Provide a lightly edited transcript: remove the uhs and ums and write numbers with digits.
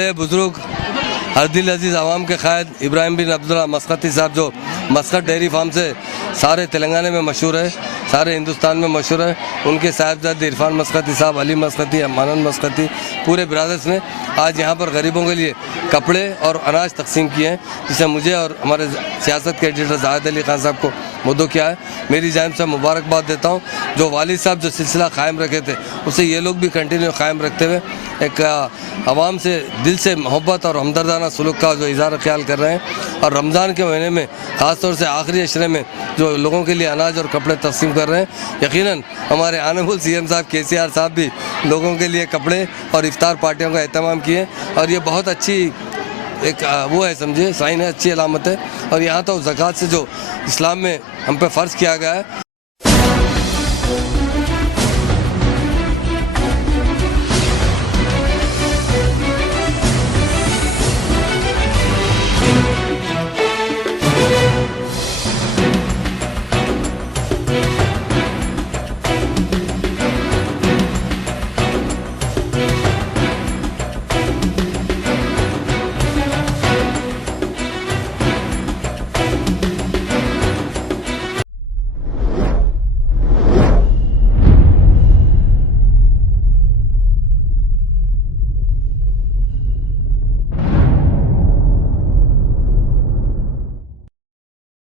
बड़े बुजुर्ग हरदिल अजीज़ आवाम के क़ायद इब्राहिम बिन अब्दुल्ला मस्कती साहब, जो मस्कत डेयरी फार्म से सारे तेलंगाना में मशहूर है, सारे हिंदुस्तान में मशहूर है, उनके साहिबजादे इरफान मस्कती साहब, अली मस्कती, मानन मस्कती, पूरे ब्रदर्स ने आज यहाँ पर गरीबों के लिए कपड़े और अनाज तकसीम किए हैं, जिसे मुझे और हमारे सियासत के एडिटर जाहिद अली खान साहब को मुद्दों किया है। मेरी जानिब से मुबारकबाद देता हूँ। जो वालिद साहब जो सिलसिला कायम रखे थे, उसे ये लोग भी कंटिन्यू कायम रखते हुए एक आवाम से दिल से मोहब्बत और हमदर्दाना सलूक का जो इज़हार ख्याल कर रहे हैं। और रमज़ान के महीने में ख़ास तौर से आखिरी अशरे में जो लोगों के लिए अनाज और कपड़े तकसीम कर रहे हैं, यकीनन हमारे आनेबुल CM साहब KCR साहब भी लोगों के लिए कपड़े और इफ्तार पार्टियों का एहतमाम किए, और ये बहुत अच्छी एक वो है, समझिए साइन है, अच्छी अलामत है। और यहाँ तो ज़कात से जो इस्लाम में हम पे फ़र्ज़ किया गया है,